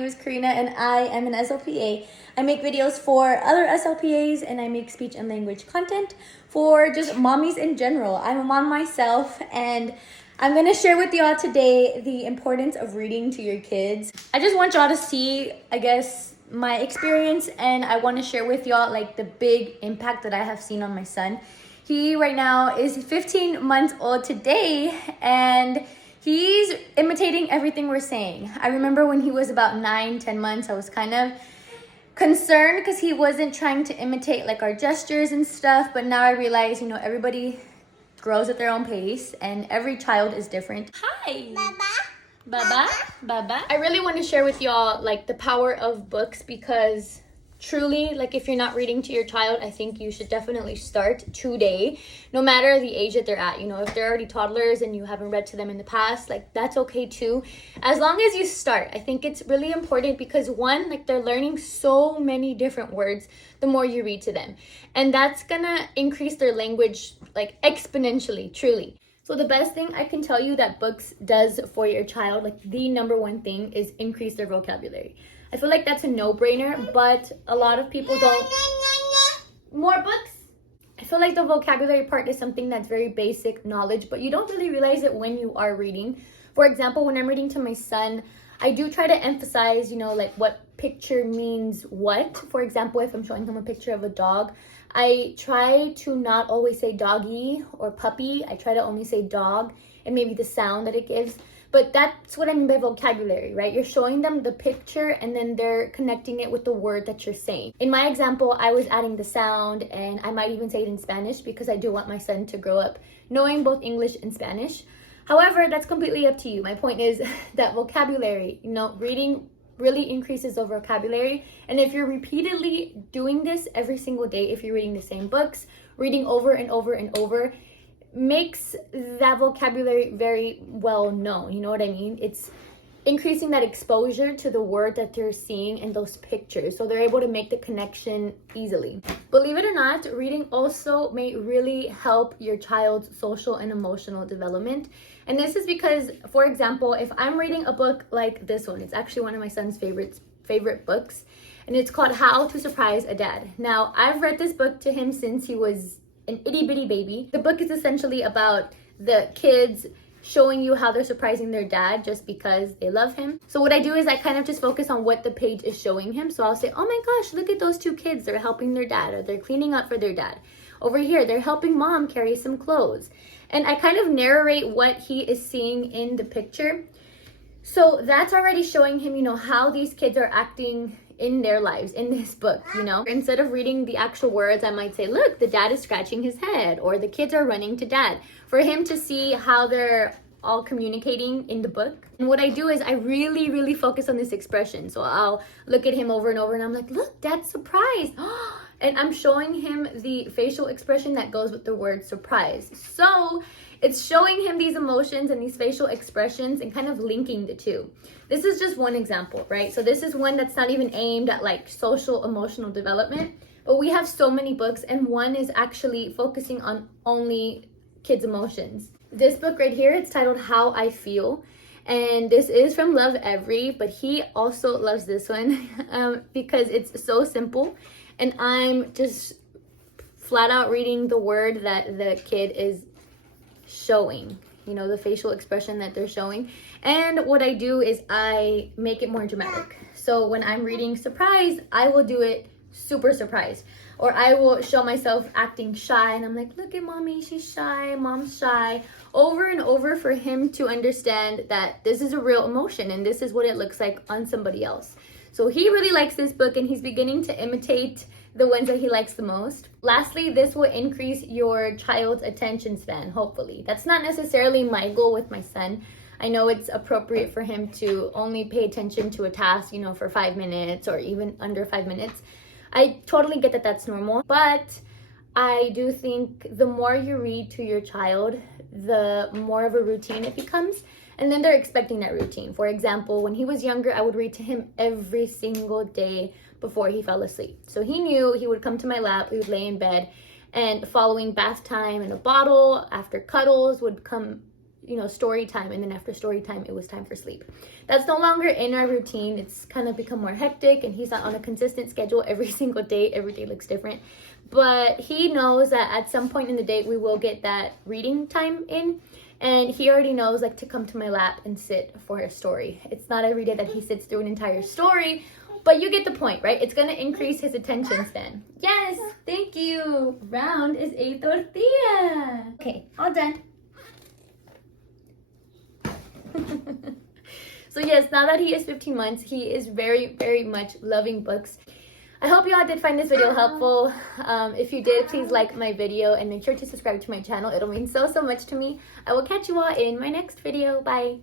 name is Karina and I am an SLPA. I make videos for other SLPAs and I make speech and language content for just mommies in general. I'm a mom myself and I'm gonna share with y'all today the importance of reading to your kids. I just want y'all to see, I guess, my experience, and I want to share with y'all like the big impact that I have seen on my son. He right now is 15 months old today and he's imitating everything we're saying. I remember when he was about 9-10 months, I was kind of concerned because he wasn't trying to imitate like our gestures and stuff, but now I realize, everybody grows at their own pace and every child is different. Hi. Baba. I really want to share with y'all like the power of books, because truly, like, if you're not reading to your child, I think you should definitely start today, no matter the age that they're at. If they're already toddlers and you haven't read to them in the past, like, that's okay too, as long as you start. I think it's really important because one, like, they're learning so many different words the more you read to them, and that's gonna increase their language like exponentially, truly. So the best thing I can tell you that books does for your child, like the number one thing, is increase their vocabulary. I feel like that's a no-brainer, but a lot of people don't. More books? I feel like the vocabulary part is something that's very basic knowledge, but you don't really realize it when you are reading. For example, when I'm reading to my son, I do try to emphasize, like what picture means what. For example, if I'm showing him a picture of a dog, I try to not always say doggy or puppy. I try to only say dog and maybe the sound that it gives. But that's what I mean by vocabulary, right? You're showing them the picture and then they're connecting it with the word that you're saying. In my example, I was adding the sound, and I might even say it in Spanish because I do want my son to grow up knowing both English and Spanish. However, that's completely up to you. My point is that vocabulary, reading really increases the vocabulary. And if you're repeatedly doing this every single day, if you're reading the same books, reading over and over and over, makes that vocabulary very well known. You know what I mean? It's increasing that exposure to the word that they're seeing in those pictures, so they're able to make the connection easily. Believe it or not, reading also may really help your child's social and emotional development. And this is because, for example, if I'm reading a book like this one, it's actually one of my son's favorite books, and it's called How to Surprise a Dad. Now, I've read this book to him since he was an itty bitty baby. The book is essentially about the kids showing you how they're surprising their dad just because they love him. So what I do is I kind of just focus on what the page is showing him. So I'll say, oh my gosh, look at those two kids. They're helping their dad, or they're cleaning up for their dad. Over here, they're helping mom carry some clothes. And I kind of narrate what he is seeing in the picture. So that's already showing him, how these kids are acting in their lives in this book. Instead of reading the actual words, I might say, look, the dad is scratching his head, or the kids are running to dad, for him to see how they're all communicating in the book. And what I do is I really, really focus on this expression. So I'll look at him over and over and I'm like, look, dad's surprised. And I'm showing him the facial expression that goes with the word surprise. So it's showing him these emotions and these facial expressions and kind of linking the two. This is just one example, right? So this is one that's not even aimed at like social emotional development, but we have so many books, and one is actually focusing on only kids' emotions. This book right here, it's titled How I Feel. And this is from Love Every, but he also loves this one because it's so simple. And I'm just flat out reading the word that the kid is showing, the facial expression that they're showing. And what I do is I make it more dramatic. So when I'm reading surprise, I will do it super surprised. Or I will show myself acting shy and I'm like, look at mommy, she's shy, mom's shy. Over and over for him to understand that this is a real emotion and this is what it looks like on somebody else. So he really likes this book and he's beginning to imitate the ones that he likes the most. Lastly, this will increase your child's attention span, hopefully. That's not necessarily my goal with my son. I know it's appropriate for him to only pay attention to a task, for 5 minutes or even under 5 minutes. I totally get that that's normal, but I do think the more you read to your child, the more of a routine it becomes. And then they're expecting that routine. For example, when he was younger, I would read to him every single day before he fell asleep. So he knew he would come to my lap, we would lay in bed, and following bath time and a bottle, after cuddles, would come, you know, story time, and then after story time it was time for sleep. That's no longer in our routine. It's kind of become more hectic, and he's not on a consistent schedule every single day. Every day looks different, but he knows that at some point in the day we will get that reading time in, and he already knows like to come to my lap and sit for a story. It's not every day that he sits through an entire story, but you get the point, right? It's gonna increase his attention span. Yes, thank you. Round is a tortilla. Okay, all done. So yes, now that he is 15 months, he is very, very much loving books. I hope you all did find this video helpful. If you did, please like my video and make sure to subscribe to my channel. It'll mean so, so much to me. I will catch you all in my next video. Bye.